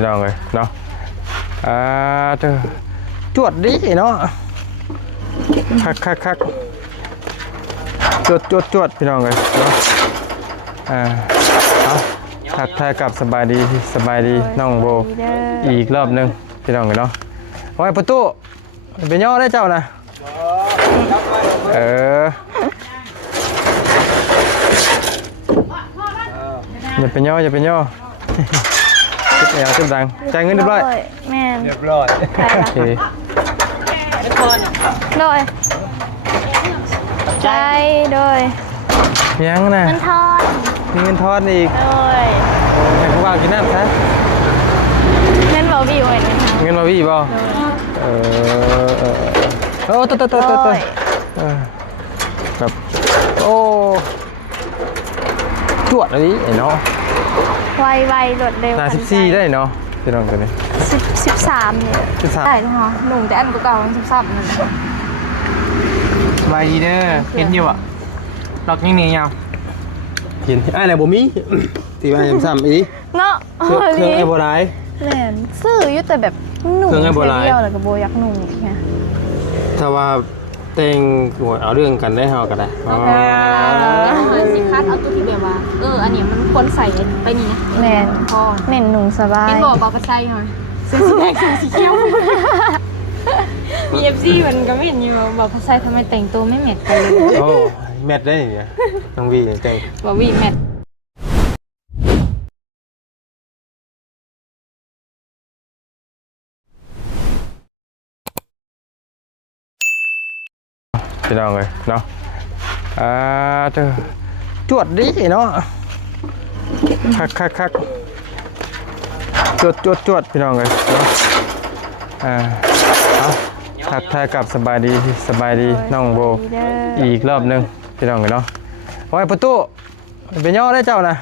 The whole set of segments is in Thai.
พี่น้องเลยเนาะเธอจวดดิเนาะคักจวดพี่น้องเลยเนาะเอาทักทายกับสบายดีน้องโบอีกรอบนึงพี่น้องเลยเนาะไว้ประตูเป็นย่อได้เจ้านะอย่าเป็นย่อจุดแอวจุดดังจ่ายเงินเรียบร้อยแม่เรียบร้อยโอเคโดยใจโดยยังนะเงินทอนมีเงินทอนอีกโดยให้ผู้บ่าวกินน้ำซะเงินบ่บี้ไว้เงินบ่บี้บ่โอ้ตัวแบบโอ้จวดอะไรไอ้เนาะไวรวดเร็ว14ได้เนาะพี่น้องตัวนี้13เนี่ยได้เนาะหนุ่มแต่อันเก่าๆ13นั่นสบายดีเด้อเห็นอยู่อ่ะล็อกยังเหนียวเห็นอะไรบ่มีตีมาซ้ำอีเนาะเครื่องไอ้โบราณแหลนซื้ออยู่แต่แบบหนุ่มเดียวแล้วก็โบยักหนุ่มไงถ้าว่าเต็งเอาเรื่องกันได้เฮากันได้สิคัดเอาตัวที่แบบว่าอันนี้มันควรใส่ไปนี่นะแม่พอเน่นหนุ่มสบายเป็นบอกไปใส่หน่อยสีแดงสีเขียวมี FC มันก็ไม่เห็นอยู่บอกไปใส่ทำไมแต่งตัวไม่แมทกันเลยโอ้แมทได้อย่างเงี้ยน้องวีแต่งบอกวีแมทพี่น้องเลยเนาะเธอจวดดิเนาะคักจวดพี่น้องเลยเนาะเอาทักทายกับสบายดีน้องโบอีกรอบนึงพี่น้องเลยเนาะไว้ประตูเป็นย่อได้เจ้านะ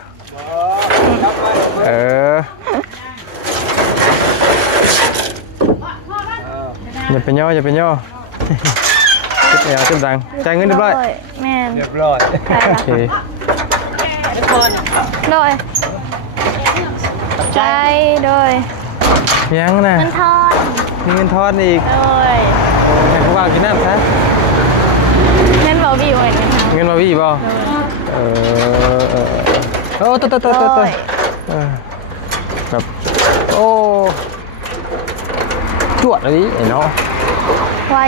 อย่าเป็นย่อจุดแอวจุดดังจ่ายเงินเรียบร้อยแม่เรียบร้อยโอเคโดยใจโดยยังนะเงินทอนมีเงินทอนอีกโดยให้ผู้บ่าวกินน้ำซะเงินบ่บี้ไว้เงินบ่บี้บ่โอ้ตัวแบบโอ้จวดอะไรไอ้เนาะไว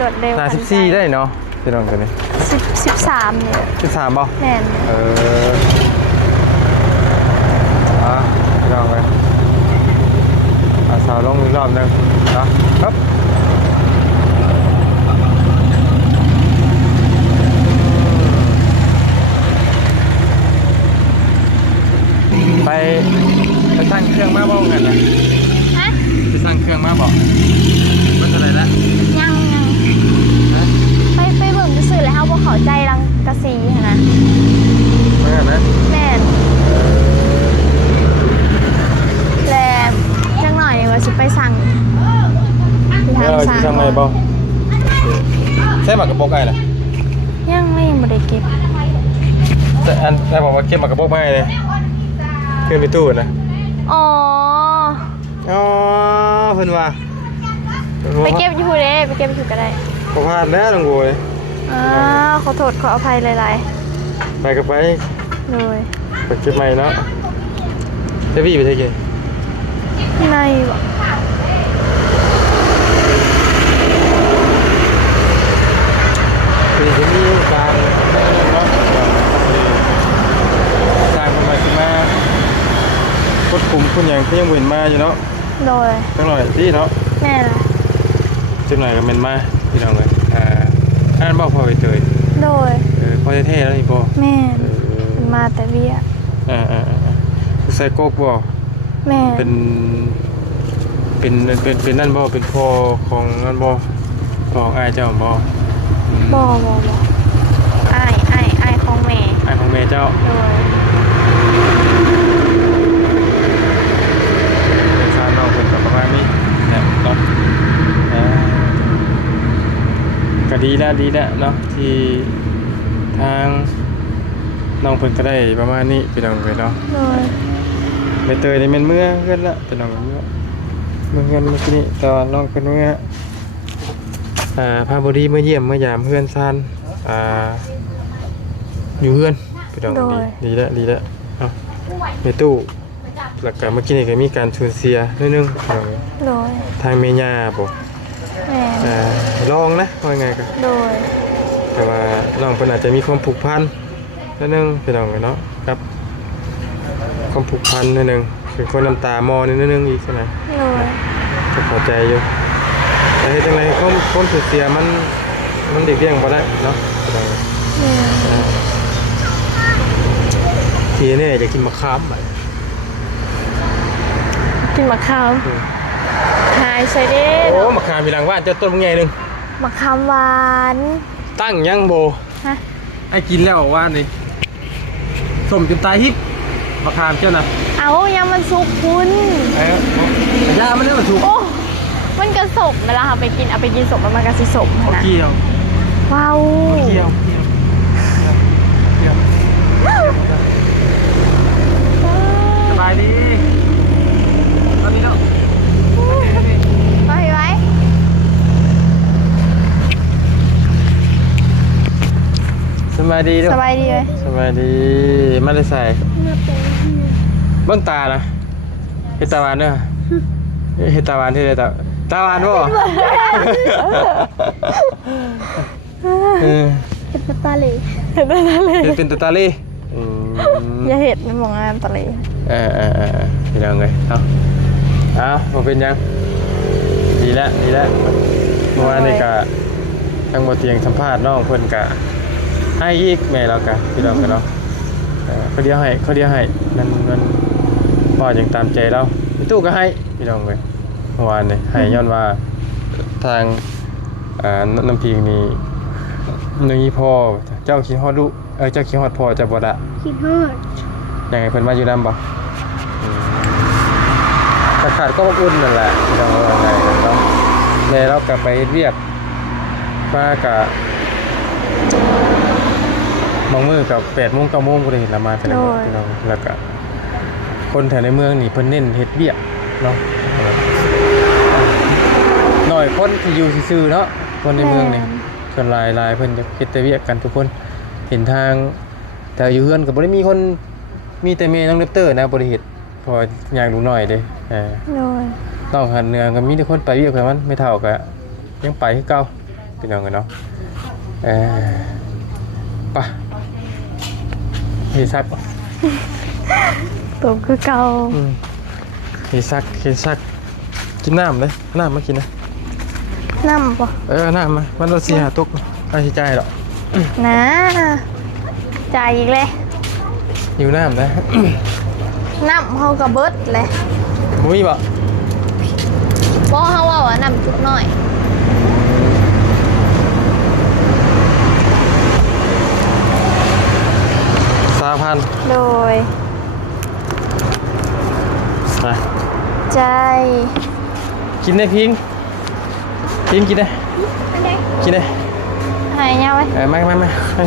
รวดเร็ว14ได้เนาะพี่น้องตัวนี้13เนี่ย13บ่แม่นพี่น้องเลยสาวลงอีกรอบนึงนะครับไปสั่งเครื่องมาบ่กันนะไปสั่งเครื่องมาบ่มันจะอะไรละยังไปเบิ่งซื่อแล้วเขาบ่เข้าใจรังกะสีนะแม่นะแม่แล้วจังหน่อยว่าสิไปสั่งสั่งไหนบ่ใช่หมากกระบอกไก่ล่ะยังไม่ได้เก็บแต่อันได้บอกว่าเก็บหมากกระบอกไม่เลยเก็บในตู้นะอ๋อเพิ่นว่าไปเก็บอยู่เด้ไปเก็บอยู่ก็ได้ขอพลาดแล้วน้องโวยขอโทษขออภัยหลายๆไปกับไปเลยไปเก็บใหม่เนาะเดี๋ยวพี่ไปเทเกในบ่คือที่นี่การเนาะการทำไมถึงมาคดคุมคุณอย่างที่ยังเห็นมาอยู่เนาะโดยตั้งหน่อยที่เนาะแม่ล่ะจุดหน่อยก็เป็นมาพี่น้องเลยอันบอกพอไปเตยโดยพอเท่แล้วนี่พ่อแม่มาแต่เบี้ยใส่โกกบ่แม่เป็นนั่นบ่เป็นพ่อของนั่นบ่พ่อไอ้เจ้าบ่ไอ้ของแม่ไอ้ของแม่เจ้าเป็นสาวน้องเป็นประมาณนี้นะเนาะก็ดีแล้วเนาะที่ทางน้องเพิ่นก็ได้ประมาณนี้พี่น้องเนาะ ใบเตยนี่มันเมื่อเกินละแต่น้องเมื่อเงินเมื่อกี้นี่ตอนน้องเป็นเมื่อพาบดีมาเยี่ยมมายามเพื่อนซานอยู่เพื่อนพี่น้องดีแล้วเอาในตู้หลักการเมื่อกี้นี่ก็มีการสูญเสียนิดนึงโดยทางเมียบอกลองนะว่าไงกันโดยแต่ว่าน้องเพิ่นอาจจะมีความผูกพันนิดนึงพี่น้องเนาะครับความผูกพันนิดนึงเป็นคนน้ำตามอนิดนึงอีกใช่ไหมโดยก็พอใจอยู่แต่เหตุใดความสูญเสียมันเด็กเลี้ยงบ่ได้เนาะทีนี้จะกินมะขามไปกินมะขามหายใช่เด้โอ้มะขามมีหลังว่านเจ้าต้นใหญ่นึงมะขามหวานตั้งยังโบฮะไอ้กินแล้วว่านนี่สมจนตายฮิปมะขามเจ้าน่ะเอายังมันสุกคุณยามันเริ่มสุกโอ้มันกระสมเวลาเอาไปกินสมมันกระสิสมนะเกี่ยวว้าวเกี่ยวสบายดีตอนนี้เนาะไปไว้สบายดีด้วยสบายดีเลยสบายดีไม่ได้ใส่เบื้องตานะเฮตาวานเนี่ยเฮตาวานที่ไหนตาวานบ่เป็นตาลีเป็นตาลีอย่าเห็ดมันมองงามตาลีเป็นยังไงเอามาเป็นยังดีแล้วเมื่อวานนี้กะทั้งหมดเตียงสัมภาษณ์น้องเพิ่นกะให้อีกแม่เรากะพี่น้องกันเนาะเขาเดียวให้มันพออย่างตามใจเราพี่ตู้ก็ให้พี่น้องเลยเมื่อวานนี้ให้ย้อนว่าทางน้ำพิงนี่นี่พ่อเจ้าขี้ฮอดลูกเจ้าขี้ฮอดพ่อจะบ่ละขี้ฮอดยังไงเพิ่นมาอยู่นำบ่ขาดก็อุ่นนั่นแหละพี่น้องว่าไงเนาะแล้วเรากลับไปเรียกมากะบางมื้อกับ8 โมง 9 โมงก็ได้เห็นละมาแต่ละมื้อพี่น้องแล้วก็คนแถวในเมืองนี่เพิ่นเน้นเฮ็ดเวียกเนาะหน่อยคนที่อยู่ซื่อๆเนาะคนในเมืองนี่ส่วนหลายเพิ่นจะเฮ็ดแต่เวียกกันทุกคนเห็นทางแต่อยู่เฮือนก็บ่ได้มีคนมีแต่แม่น้องเล็บเตอร์นะบ่ได้เฮ็ดพออยากดูหน่อยเด้ต้องหันเนื้อก็มีแต่คนไปเวียกเพิ่นมันไม่เท่าก็ยังไปคือเก่าพี่น้องกันเนาะไปเฮซักตัวคือเก่าเฮซักกินน้ำเลยน้ำมากินนะน้ำป่ะน้ำมามันเรา4 5 ตุกไม่ใช่ใจหรอกนะใจอีกเลยอยู่น้ำนะน้ำเขากระเบิดเลยมุ้ยบ่บ่เขาว่าน้ำจุกหน่อย3,000โดยใจกินได้พิงกินได้หายเงาไหมไม่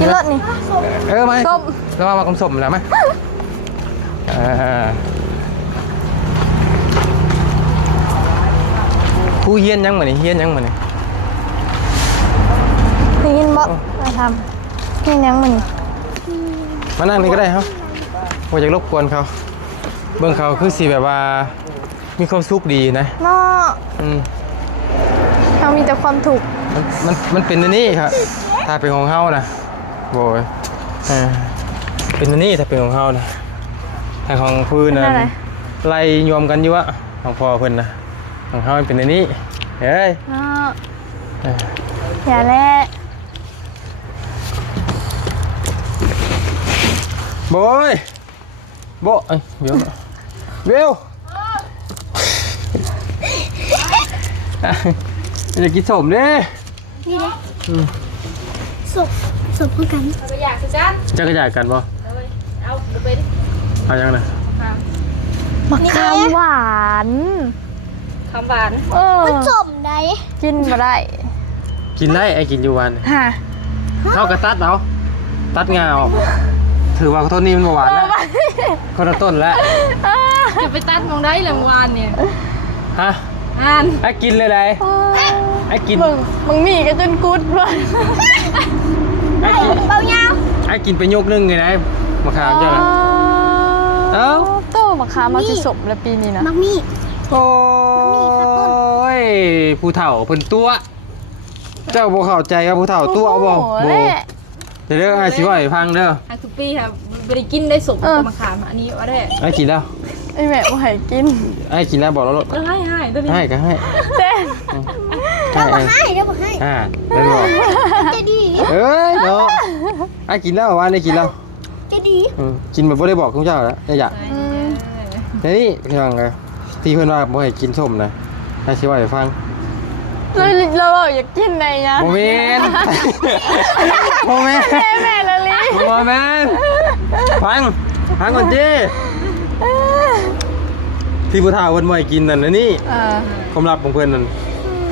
กินรสนี่ไม่ส้มแล้วมากลมส้มแล้วไหมผู้เฮียนยังเหมือนเฮียนยังเหมือนได้ยินบ่มาทำเฮียนยังเหมือนมานั่งนี่ก็ได้ครับว่าจะรบกวนเขาเบื้องเขาคือสีแบบว่ามีความสุขดีนะเนาะเขามีแต่ความถูกมันเป็นนี่ครับถ้าเป็นของเขานะโบยเป็นนี่ถ้าเป็นของเขานะถ้าของพื้นนะไล่ยอมกันอยู่วะของพ่อเพิ่นนะของเขาเป็นนี่เฮ้ยอย่าแล่โบยโบเดี๋ยวเวลอยากกินสมเด้นี่เลยสมเพื่อกันจะอยากสิจ้าจะกระจายกันบ่เอาไปดิเอายังนะมะขามหวานมันสมได้กินมาได้กินได้ไอ้กินอยู่วันฮะเข้ากระตัดเอาตัดงาออก ถือว่าต้นนี้มันหวานแล้วคนละต้นแล้ว จะไปตัดมองได้หลังวานเนี่ย ฮะ อ่าน ไอ้กินเลยไรไอ้กิน มึงมีก็จนกุดว่ะ ไอ้กิน เบายาว ไอ้กินไปยกนึงไงนะมะขามเจ้าน่ะเอ้า โตมะขามมาสิสมแล้วปีนี้นะ มักมี โอ้ยผู้เฒ่าเพิ่นตัวเจ้าบ่เข้าใจว่าผู้เฒ่าตัวบ่ โอ้โห บ่ แหละ เดี๋ยวเด้อไอ้สิว่าให้ฟังเด้อ อ่ะทุกปีค่ะไปได้กินได้สมกับมะขามอันนี้ว่าได้ ไอ้กินแล้ว ไอแม่บ่ให้กิน ไอ้กินแล้วบอกแล้วรถ ให้ตัวนี้ ให้ก็ให้ เต้น เราบอกให้เราบอกให้ แล้วบอก จะดี เอ้ยเนาะไอ้กินแล้วว่าได้กินแล้ว จะดี กินแบบบ่ได้บอกคุณเจ้าแล้วอยากนี่พี่น้องไงที่เพิ่นว่าบ่ให้กินส้มนะไอ้สิว่าให้ฟัง เราบอกอยากกินไหนนะ โมเมนโมเมน แม่ละลิ โมเมนฟังก่อนจีที่ผู้เฒ่าเพิ่นบ่ให้กินนั่นนะนี่ความลับของเพิ่นนั่น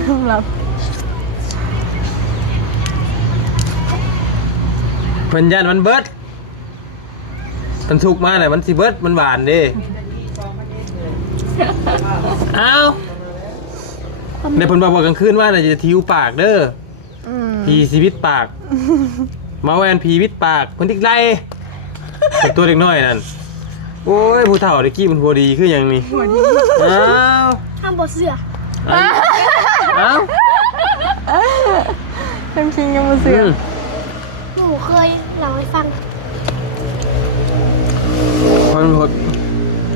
สำหรับ เพิ่นย่านมันเบิดมันสุกมาเลยมันสิเบิดมันหวานเด้เอ้าในเพิ่นบอกกลางคืนว่าน่ะจะทิวปากเด้อผีชีวิตปากมาแวนผีวิตปากเพิ่นติกไล่ตัวเด็กน้อยนั่นโอ้ยผู้เฒ่าตะกี้มันหัวดีคือหยังนี่อ้าว ห้ามบดเสือ อ้าว น้ำคิงยังมาเสือ หนูเคยเล่าให้ฟัง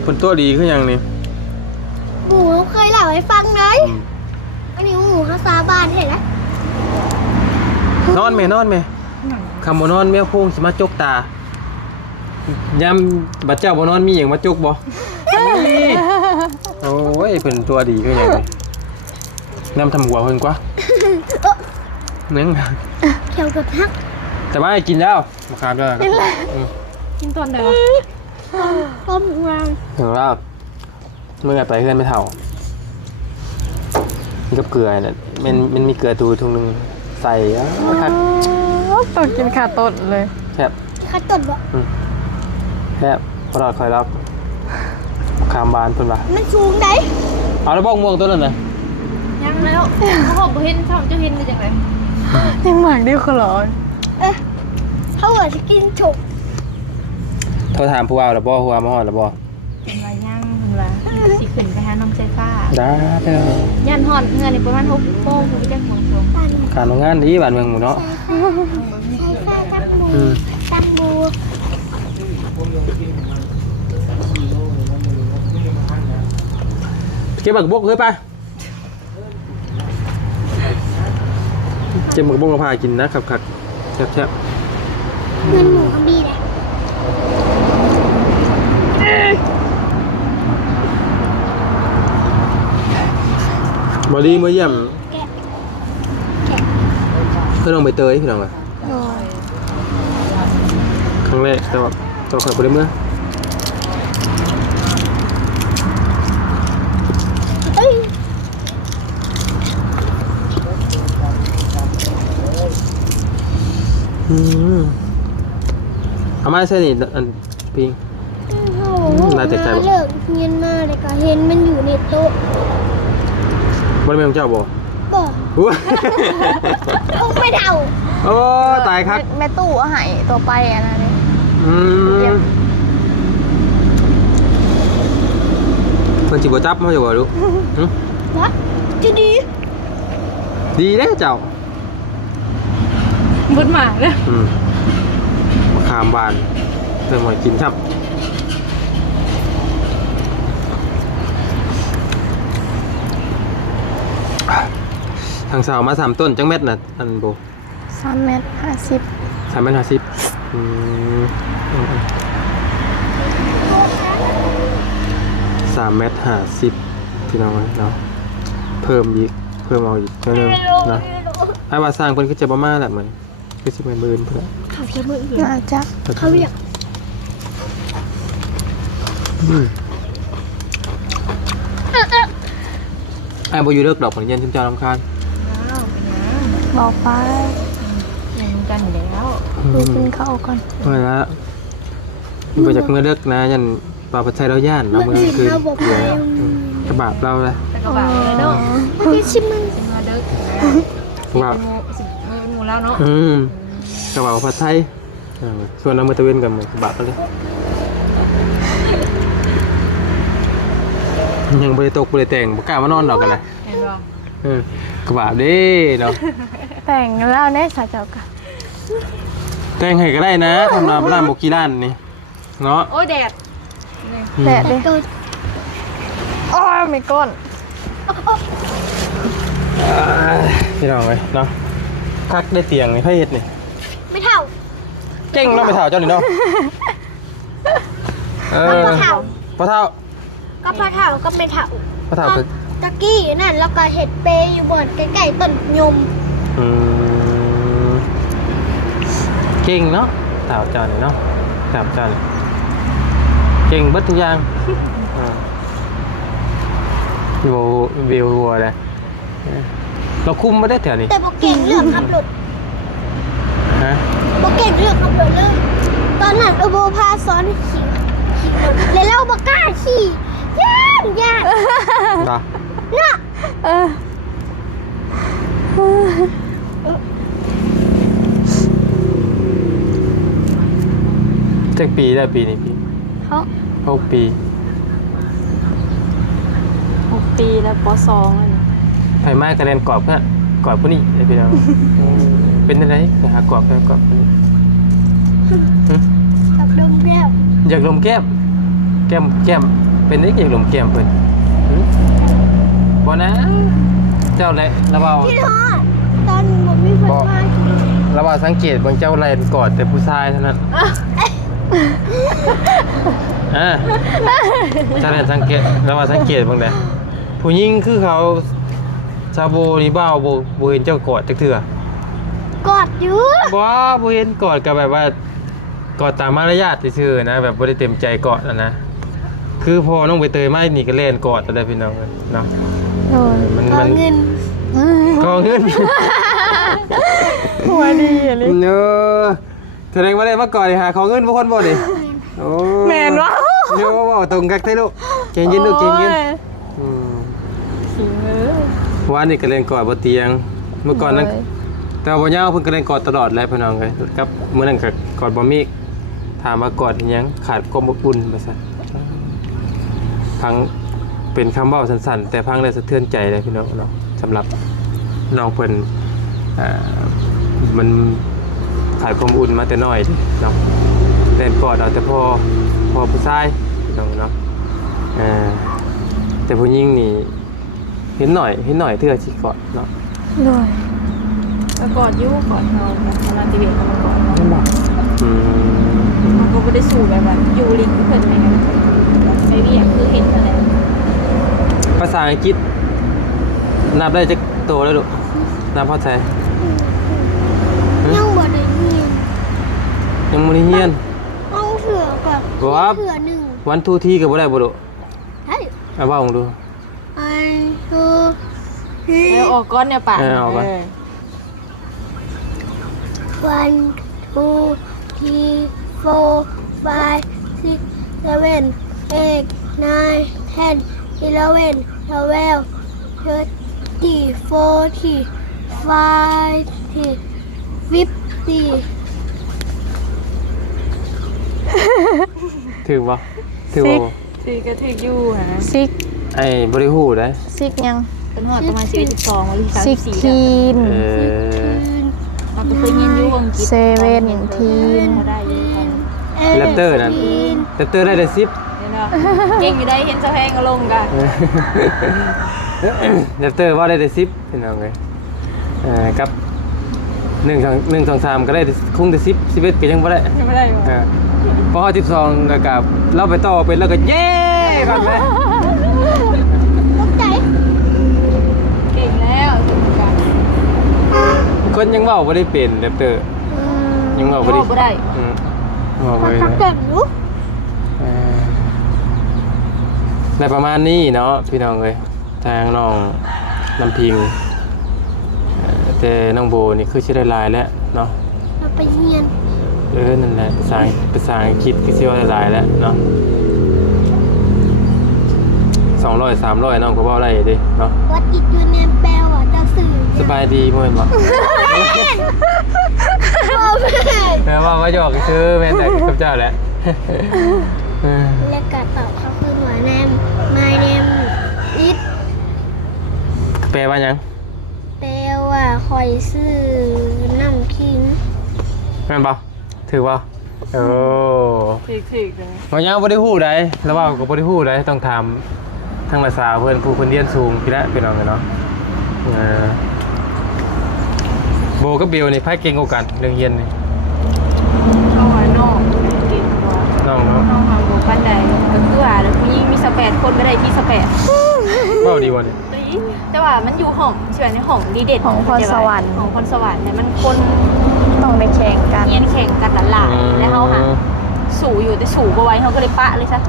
คนตัวดีคือหยังนี่ หมูเคยเล่าให้ฟังเลยอันนี้หมูเขาสาบานเห็นไหม นอนไหมคำบ่นอนแมวโพงสิมาจกตายามบัดเจ้าบ่นอนมีหยังมาจกบ่นี่โอ้ยเพิ่นตัวดีคือหยังนี่นำทำหัวเพิ่นกว่าเนื่อง เขียวกับฮัก แต่ว่าให้กินแล้วมาคามด้วย กินตอนเดียว ต้มวาง ถึงแล้วเมื่อไงไปเพื่อนไม่เท่ามีกับเกลือเนี่ยมันมีเกลือตัวทุ่งนึงใส่ครับ ตัวกินขาต้นเลย แซ่บ ข้าตดบ่ แซ่บพอรอดคอยรับคามบานเพิ่นว่า มันสูงไหน เอาแล้วบ้องม่วงตัวนั้นน่ะ ยังแล้วเขาบอกบ่เห็นช่องเจ้าเห็นได้จังไง ยังหมากเดียวขลอน เขาเหมือนจะกินฉก โทรถามผู้ว่าแล้วบ่ผู้ว่ามาฮอดแล้วบ่ เป็นไรยังเป็นไรสิขึ้นไปหาน้องใจฟ้า ได้เด้อ ยันหอดเงินนี่ประมาณ6 โมงถึงจะหมดลง ตัน การโรงงานดีบ้านเมืองหมู่เนาะ ใช้ฟ้าตั้งบู อืม ตั้งบู เก็บบักบกเฮ้ยไปเก็บบักบกมาพากินนะครับคักแซ่บ เงินหมูเขาดีแหละ บอดี้มาเยี่ยม แกะ เพื่อนน้องใบเตยพี่น้องอะครั้งแรกแต่ว่าต่อขับไปได้เมื่อ เอ้ย เอามาใช่นี่อันพิง โอ้โห น่าจะใจบ่ เลิกเงินมาเลยก็เห็นมันอยู่ในโต๊ะ บริเวณเจ้าบ่ บ่ อู้ คงไม่เดา โอ้ตายครับ แม่ตู้เอาใหายตัวไปอันนั้นนี่ มันจิบจับมาอยู่บ่ลูก วะจะดี ดีเด้เจ้า บุญหมาเลย มะขามบานเติมหอยกินครับทางสาวมา3 ต้นจังเม็ดน่ะอันโบ 3 เมตร 50 3 เม็ด503 เม็ด50พี่น้องเนาะเพิ่มเอาอีกเท่านึงนะไอ้ว่าสร้างเพิ่นก็จะประมาณแหละเหมือนคือสิเป็นหมื่นเพิ่น เขาเขียนมืออื่น น่าจะ เขาเรียก ไอ้บ่อยู่เลิกดอกของเย็นชิมเจ้ารำคาญ อ้าวเป็นยัง บอกไป ยังกันอยู่แล้ว ดูกินข้าวก่อน เมื่อละ บ่จากเมื่อเลิกนะยันปลาปัจจัยเราย่านเราเมื่อ เห็น คืน เราบอกไป กระบาดเราละ แต่ก็บ่าวเลยเนาะ ไม่ได้ชิมมัน มาเด้อก ระบาด เป็นหมู่แล้วเนาะ กระบาดผัดไทยส่วนเราเมื่อตะเวนกับกระบาดไปเลยยังบ่ได้ตกบ่ได้แต่งบ่กล้ามานอนดอกกันเลย เห็นบ่ กระบาดเด้เนาะ แต่งแล้วแน่สาวเจ้าก็ แต่งให้ก็ได้นะทำนาบ้านบ่กี่ล้านนี่เนาะ โอ้ยแดด แดดดิ ตัว โอ้ยไม่ก้น พี่น้องเอ้ยเนาะคักได้เตียงนี่ไผเฮ็ดนี่ ไม่เท่า เก่งเนาะไปเฒ่าเจ้านี่เนาะก็เท่า พ่อเฒ่า ก็พอเท่าก็ไม่เท่า พ่อเฒ่าคือ ตะกี้นั่นแล้วก็เห็ดเปย์อยู่บนใกล้ๆต้นยม อืมเก่งเนาะเฒ่าเจ้านี่เนาะเฒ่าเจ้านี่เก่งเบิดทุกอย่างวิวหัวเลยเราคุมไม่ได้แถวนี้ แต่บอกเก่งเรื่องขับรถ ฮะ บอกเก่งเรื่องขับรถเลยตอนนั้นโบพาซ้อนขี่รถแล้วเราบอกกล้าขี่ยาก ต่อ เนาะ เออ จักปีได้ปีนี้พี่ เขา 6 ปี 6 ปีแล้วป.2แล้วนี่ ไฟไหม้กระเด็นกรอบเพื่อนกรอบพวกนี้ไอ้พี่น้องเป็นอะไรไปหากรอบไปกรอบพวกนี้ ขับดมแล้ว อยากลมแก้มเป็นได้อยากลมแก้มเพิ่นพอนะเจ้าแหละระเบา พี่ทอดตอนผมมีเพื่อนมาขี่ ระเบาสังเกตบางเจ้าแลนกอดแต่ผู้ชายเท่านั้นเจ้าแลนสังเกตระเบาสังเกตบางเด้ผู้หญิงคือเขาซาโบนี่บ้าบ่เห็นเจ้ากอดจักเทื่อก อดอยู่ บ่เห็นกอดก็แบบว่ากอดตามมารยาทซื่อๆนะแบบบ่ได้เต็มใจกอดนะคือพอน้องใบเตยมานี่ก็เล่นกอดแต่ได้พี่น้องเนาะ โอ้ย มัน ขอเงิน กอเงิน หัวดีอะไร เนอะแสดงว่าได้มาก่อนหาขอเงินบ่คนบ่ดิโอ้ แมนวะ โยบ่ตรงกักไทลูกเก่งยินลูกเก่งยิน ขิงเลย วันนี้ก็เล่นกอดบ่เตียงเมื่อก่อนนั้นแต่ว่าบ่ยาวเพิ่นก็เล่นกอดตลอดแหละพี่น้องเอ้ยกับมื้อนั้นก็กอดบ่มีถามว่ากอดอิหยังขาดความอบอุ่นว่าซั่นพังเป็นคำเว้าสั้นๆแต่พังได้สะเทือนใจเลยพี่น้องเนาะสำหรับน้องเพิ่นมันขาดความอุ่นมาแต่น้อยเนาะเล่นกอดเอาแต่พอผู้ชายพี่น้องเนาะแต่ผู้หญิงนี่เห็นหน่อยเทื่อสิกอดเนาะ ด้วย แล้วกอดอยู่กอดเราแบบเวลาติเวทเขามากอดเรา อืม มันก็ไม่ได้สู่แบบว่าอยู่ลิงก์เพิ่นไปกันไปเวียกคือเห็นอะไร ภาษาอังกฤษนับได้จักโตแล้วลูกนับพอใจ ยังบ่ได้เงิน ยังบ่ได้เรียน เอาเถื่อก่อน บ่ว่า เถื่อหนึ่ง 1 2 3ก็บ่ได้บ่ลูก ใช่ เอาว่าผมดู 1 2 3 แล้วออกก้อนเนี่ยป่ะ ออกก่อน 1 2 3 4 5 6 7 8 9 10 11 12 13 14 15 ถึงบ่ถึงบ่ ถือก็ถืออยู่ฮะ ซิก ไอ้บ่ได้ฮู้ได้ ซิกยัง เป็นหอดประมาณ12วันที่ ซิก 34 ทีน เราก็เคยยินอยู่วงกิจ เซเว่นทีน เขาได้อยู่กัน แรปเตอร์นั่นแรปเตอร์ได้แต่10 เดี๋ยวเนาะเก่งอยู่ได้เห็นเจ้าแพงก็ลงกัน แรปเตอร์ว่าได้แต่10พี่น้องเอ้ยกับ1 2 3ก็ได้คงแต่10 11ก็ยังบ่ได้ ไม่ได้อยู่ พอ12กับเราไปต่อเป็นแล้วก็เย้ก่อนเลย ตกใจ เก่งแล้วถึงกัน คนยังเว้าบ่ได้เป็นแรปเตอร์ยังเว้าบ่ได้ บ่ได้ เว้าบ่ได้ พักเกิดรู้ ในประมาณนี้เนาะพี่น้องเอ้ยทางน้องน้ำพิงแต่น้องโบนี่คือสิได้ลายแล้วเนาะ เราไปเรียน นั่นแหละภาษาอังกฤษก็สิว่าหลายแล้วเนาะ200 300น้องก็บ่ได้เด้เนาะ What is your name แปลว่าจะสื่อ สบายดีบ่แม่นบ่ โอ้แม่ แม่ว่าหยอกซื้อแม่นแต่กับเจ้าแหละ และก็ตอบเขาคือหัว name my name is แปลว่าหยัง แปลว่าคอยซื้อน้ำคิง แม่นบ่ถือบ่โอ้ ถึกๆเลย บ่ยังบ่ได้ฮู้ใดแล้วว่าก็บ่ได้ฮู้ใดต้องถามทางภาษาเพิ่นผู้เพิ่นเรียนสูงพี่ละพี่น้องเนาะโบกับเบลนี่ไผเก่งกว่ากันเรื่องเรียนนี่ เข้าหานอกเก่งกว่า น้องเนาะ เข้าหาบ่ปานใดก็คือว่าแล้วผู้หญิงมี18คนบ่ได้ที่18 เว้าดีบ่นี่ แต่ว่ามันอยู่ห้องเชื่อในห้องดีเด็ด ของพรสวรรค์ ของพรสวรรค์เนี่ยมันคน ต้องไปแข่งกัน เงียนแข่งกันหลายๆแล้วเฮาหาสู่อยู่แต่สู่บ่ไหวเฮาก็เลยปะเลยซะ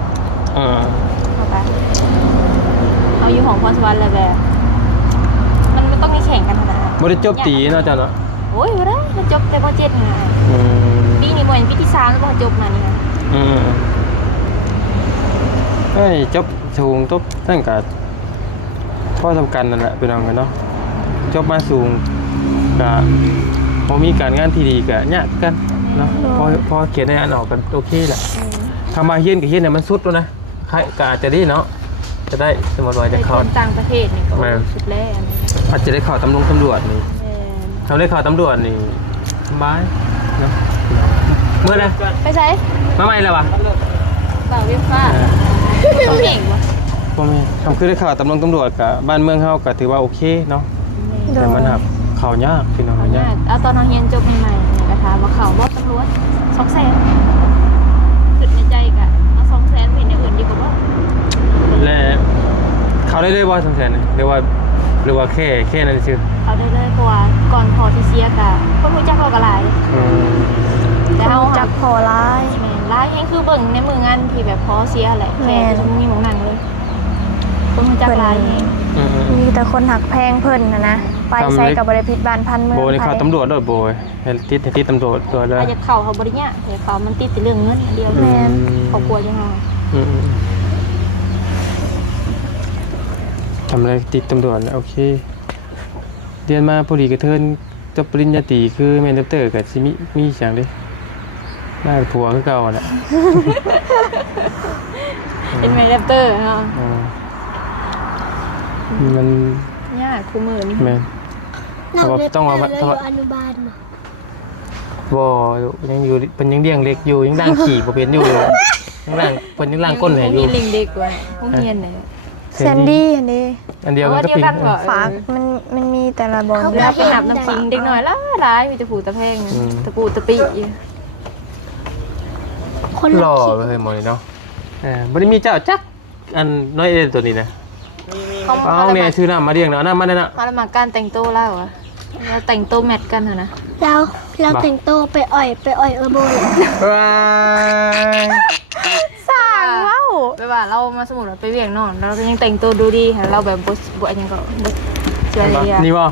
เข้าไปเอาอยู่ของพรสวรรค์เลยแบบมันต้องมีแข่งกันขนาดนั้น บ่ได้จบตีเนาะเจ้าเนาะ โอ้ยบ่ได้มันจบแต่บ่7ไงปีนี้บ่เห็นปีที่3แล้วบ่จบมานี่นะ เอ้ยจบสูงตบตั้งก็พอสำคัญนั่นแหละพี่น้องกันเนาะจบมาสูงก็บ่มีการงานที่ดีก็ยากกันเนาะพอเขียนได้อันออกกันโอเคแหละถ้ามาเฮียนก็เฮียนเนี่ยมันสุดแล้วนะใครก็อาจจะดีเนาะจะได้สมมติว่าจะเข้า ไปต่างประเทศนี่ก็สุดแล้วอันนี้ อาจจะได้เข้าตำรวจนี่ แม่ เขาได้เข้าตำรวจนี่สบายเนาะเมื่อไร ไปใช้ มาใหม่แล้ววะ บ่าวเวียงฟ้าต้องเก่งวะ พ่อแม่ทำคือได้เข้าตำรวจกับบ้านเมืองเฮาก็ถือว่าโอเคเนาะแต่มันหับเข้ายากพี่น้อง เอา ยาก เอาตอนน้องเรียนจบใหม่ๆเนี่ยก็ถามว่าเขาบ่ตำรวจ200,000คิดในใจก็เอา200,000เป็นอย่างอื่นดีกว่าบ่ และเขาได้เลยว่าสำคัญหรือว่าแค่นั้นซื่อ เขาได้เลยเพราะว่าก่อนพอที่เสียกะคนรู้จักเราก็หลาย แต่เฮา จักพอร้าย แม่นหลายแฮงคือเบิ่งในมืองานที่แบบพอเสียแหละแค่จะมีหมองนั่งเลยคนรู้จักหลายแฮง มีแต่คนหักแพงเพิ่นนะไปใช้กับบริพิษบ้านพันเมือง โบนี่เข้าตำรวจด้วยโบให้ติดตำรวจด้วยเลย อาจจะเข้าเขาบ่ได้เนี่ยแต่เขามันติดแต่เรื่องเงินอันเดียวครอบครัวจังเฮา ทำอะไรติดตำรวจโอเคเรียนมาพอดีกระเทินจบปริญญาตรีคือแมนเตอร์กับซิมีเสียงดิได้ผัวคือเก่าแหละ เป็นแม่แรปเตอร์เนาะ มัน ยากคู่มือนี่ แมน น้องเล็บ ต้องเอา แต่ ต้อง เราอยู่อนุบาลมา บ่ยังอยู่เป็นยังเลี้ยงเล็กอยู่ยังด่างขี่บ่เป็นอยู่ยังด่างเป็นยังด่างก้นแหอยู่ มีลิงเด็กกว่าโรงเรียนเนี่ย แซนดี้อันนี้ อันเดียวกันก็ เดียว ปิง กันบ่ ฝากมันมีแต่ละบอล เวลาไปหับน้ำพิงเด็กน้อยร้ายมีตะปูตะแพงตะปูตะปี คน หล่อ ละ เลยหมดเลยเนาะบ่ได้มีเจ้าจักอันน้อยเอ็นตัวนี้นะเอาเนี่ยชื่อน้ำมาเรียงเนาะน้ำมาเนี่ยนะ มาละมาการแต่งตัวแล้วอะเราแต่งตัวแมทกันเหรอนะ เราแต่งตัวไปอ่อยเออโบเลย ว้าย สร้างว้าว ไปว่าเรามาสมุดไปเวียงนอนเราก็ยังแต่งตัวดูดีเราแบบบยังก็บเชื่อเลยอะ นี่บ่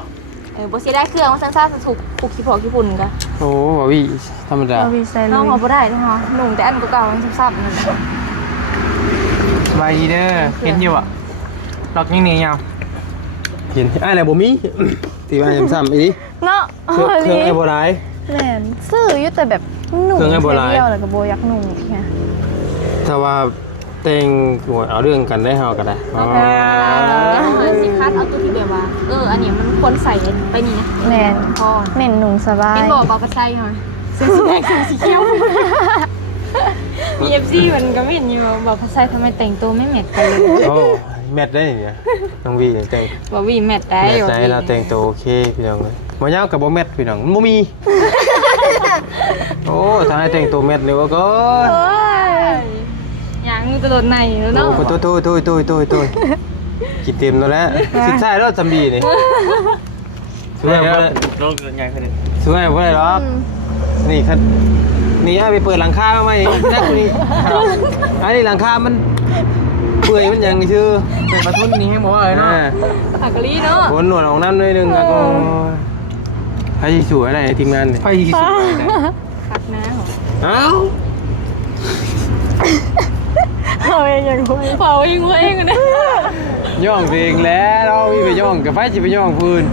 บเสียได้เครื่องมาสั้นๆถูกผูกขี้ผอขี้ฝุ่นกัน โอ้บ่วิธรรมดา เราวีไซ น้ ลุ อง ย เอาบ่ได้นะคะหนุ่มแต่อันเก่าๆมันซ้ำๆนั่น สบายดีเด้อเห็นอยู่อ่ะดอกยังหนียาว เห็นอะไรบ่มีตีว่าจำซ้ำอี เนาะ เครื่องไอ้บ่ได้ แม่นซื้ออยู่แต่แบบหนุ่ม เครื่องไอ้โบราณ เดียวแล้วก็โบยักหนุ่มอีกไง ถ้าว่าแต่งเอาเรื่องกันได้เฮาก็ได้อ๋อ สิคัดเอาตัวที่แบบว่าอันนี้มันควรใส่ไปนี่นะ แม่น พอ เน้นหนุ่มสบาย เป็นบอกเอาไปใส่หน่อยเสื้อสีแดงสีเขียวมี FC มันก็ไม่เห็นอยู่บอกภาษาทำไมแต่งตัวไม่แมทกันเลย โอ้แมทได้เนี่ยน้องวีแต่ง บอกวีแมทได้ แมทไหนเราแต่งตัวโอเคพี่น้องเลยบ่ยาวกับบ่แมทพี่น้องมันบ่มีโอ้ถ้าให้แต่งตัวแมทนี่ว่าก็ อย่างมึงจะโดนในแล้ว โอ้ เนาะ โตกินเต็มแล้วแหละสิใช่แล้วจำดีนี่สวยบ่ได้ น้องเกิดใหญ่ขึ้น สวยบ่ได้หรอกนี่คันนี่ให้ไปเปิดหลังคามาใหม่นักนี่อันนี้หลังคามันเปื่อยมันยังชื่อ เป็นประทุนนี้ให้หมอเลยเนาะ ผักกะลีเนาะ โหนหนวดของน้ำหน่อยนึงอ่ะก็ให้สวยอะไรทีมงานนี่ ไฟสวย คักนะ เอ้า เอาเองอย่างคุย เป่าเองหัวเองนะ ย่องตัวเองแล้วเราอีไปย่องกับไฟสิไปย่องพื้น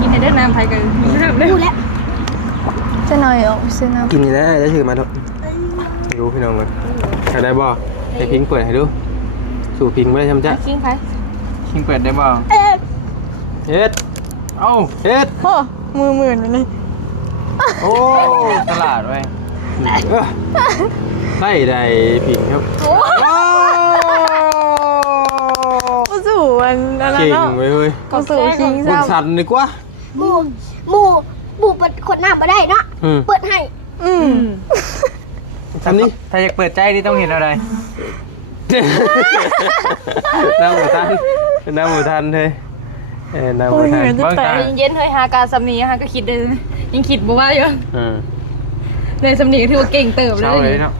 กินในเดินน้ำไทยกันเริ่มเลย ดูแล้ว จะหน่อยออกไปซื้อน้ำ กินนี่นะจะถือมาทุกดูพี่น้องเลยได้บ่ให้พิงเปิดให้ดูสู่พิงไม่ได้ทำจ้ะ คิงไทย ชิงเปิดได้บ่ เฮ็ด เอ้า เฮ็ด โอ้มือหมื่นไปเลย โอ้ ตลาดไว้ย ได้พิงครับ กูสู่อันนั้น เก่ง เนาะ เว้ยเฮ้ย กูสู่ชิง บุญ ซ้ สันดีกว่า หมูเปิดขวดน้ำมาได้เนาะ เปิดให้ ทำนี่ ถ้าอยากเปิดใจนี่ต้องเห็นอะไร น้ำหมูทันเลยน้ำหมูทัน เบิ่งตา เย็นๆเฮ้ยหาการสำนีฮะก็คิดเลยยังคิดบ่ว่าอยู่เลยสำนีถือว่าเก่งเติบเล เช้าย เลยเนาะ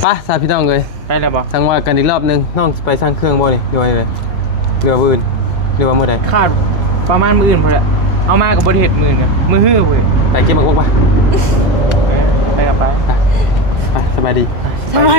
ไปสาพี่น้องเลย ไปแล้วบ่ สั่งว่ากันอีกรอบนึงน้องไปสร้างเครื่องบ่นี่ด้วยเลยเรือปืนเรือว่าเมื่อใด คาดประมาณมื้ออื่นพอแหละเอามากับบริเหตุมื้อเนี่ยมื้อฮื้อเว้ย ไปเก็บมากปะ ไปกับไป ไปสบายดี ำใช่